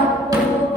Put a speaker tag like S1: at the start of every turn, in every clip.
S1: Senhor.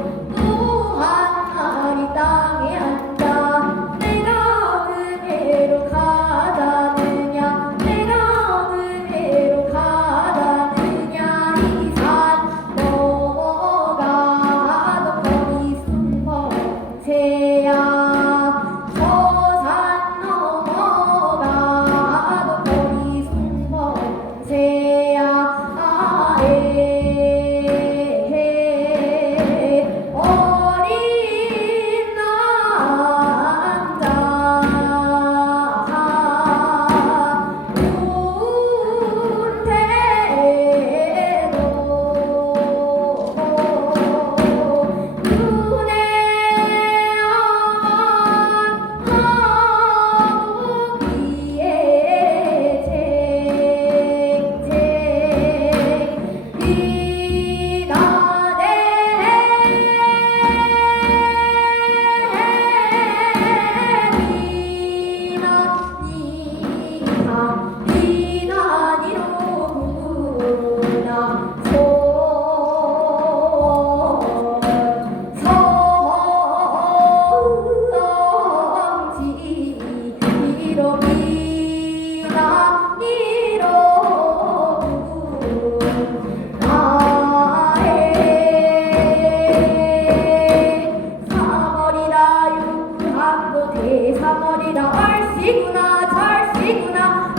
S1: 대사머리라 얼씨구나 절씨구나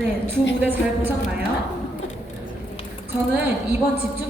S2: 네, 두 무대 잘 보셨나요? 저는 이번 집중